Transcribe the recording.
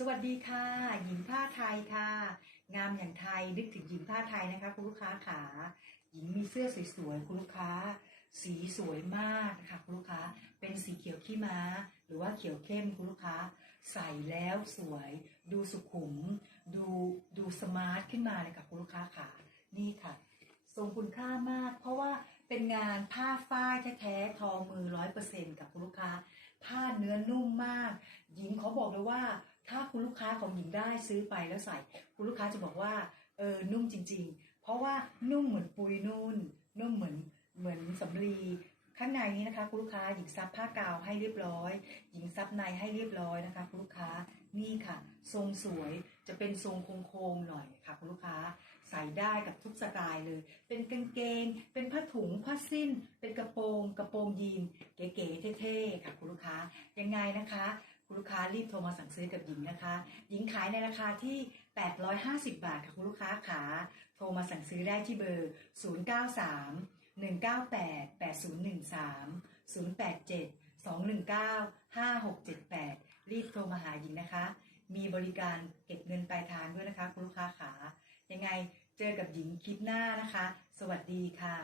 สวัสดีค่ะ หญิงผ้าไทยค่ะ งามอย่างไทยนึกถึงหญิงผ้าไทยนะคะคุณลูกค้าขาหญิงมีเสื้อสวยๆคุณลูกค้า สีสวยมากนะคะคุณลูกค้า เป็นสีเขียวขี้ม้า หรือว่าเขียวเข้มคุณลูกค้า ใส่แล้วสวย ดูสุขุม ดูดูสมาร์ทขึ้นมาเลยค่ะคุณลูกค้าขานี่ค่ะ ทรงคุณค่ามาก เพราะว่าเป็นงานผ้าฝ้ายแท้ๆทอมือร้อยเปอร์เซ็นต์กับคุณลูกค้า ผ้าเนื้อนุ่มมาก หญิงเขาบอกเลยว่า ถ้าคุณลูกค้าของหญิงได้ซื้อไปแล้วใส่ คุณลูกค้าจะบอกว่าเออนุ่มจริง ๆ เพราะว่านุ่มเหมือนปุยนุ่น นุ่มเหมือนเหมือนสำลีข้างในนี้นะคะคุณลูกค้าหญิงซับผ้ากาวให้เรียบร้อย หญิงซับในให้เรียบร้อยนะคะคุณลูกค้านี่ค่ะ ทรงสวยจะเป็นทรงโค้งๆหน่อยค่ะคุณลูกค้าใส่ได้กับทุกสไตล์เลย เป็นกางเกง เป็นผ้าถุงผ้าสิ้น เป็นกระโปรง กระโปรงยีนเก๋ๆเท่ๆค่ะคุณลูกค้ายังไงนะคะ คุณลูกค้ารีบโทรมาสั่งซื้อกับหญิงนะคะ หญิงขายในราคาที่ 850 บาทค่ะคุณลูกค้าขาโทรมาสั่งซื้อได้ที่เบอร์ 093 198 8013 087 219 5678 รีบโทรมาหาหญิงนะคะ มีบริการเก็บเงินปลายทางด้วยนะคะ คุณลูกค้าขายังไงเจอกับหญิงคลิปหน้านะคะ สวัสดีค่ะ